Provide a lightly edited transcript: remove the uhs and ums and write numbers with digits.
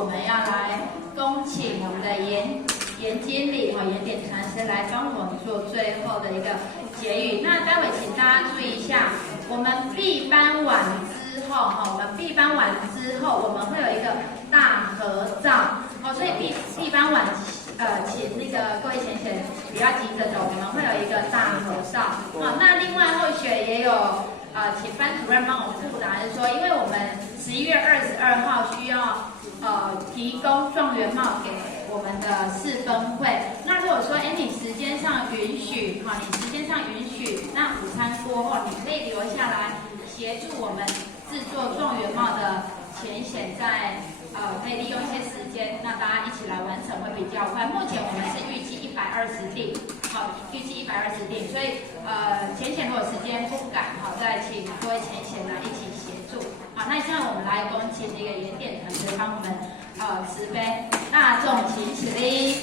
我们要来恭请我们的严经理严典禅师来帮我们做最后的一个结语。那待会请大家注意一下，我们闭班完之后我们闭班完之后，我们会有一个大合照所以闭班完请那个各位贤贤不要急着走，我们会有一个大合照那另外后续也有请班主任帮我附答，是说因为我们11月22号需要提供状元帽给我们的4分会。那如果说你时间上允许那午餐过后你可以留下来协助我们制作状元帽的浅显，在可以利用一些时间，那大家一起来完成会比较快。目前我们是预计120订，预计120订，所以浅显如果时间不赶再请各位浅显来一起协助。那现在我们来恭请这个严典禅师帮我们慈悲大众请起立。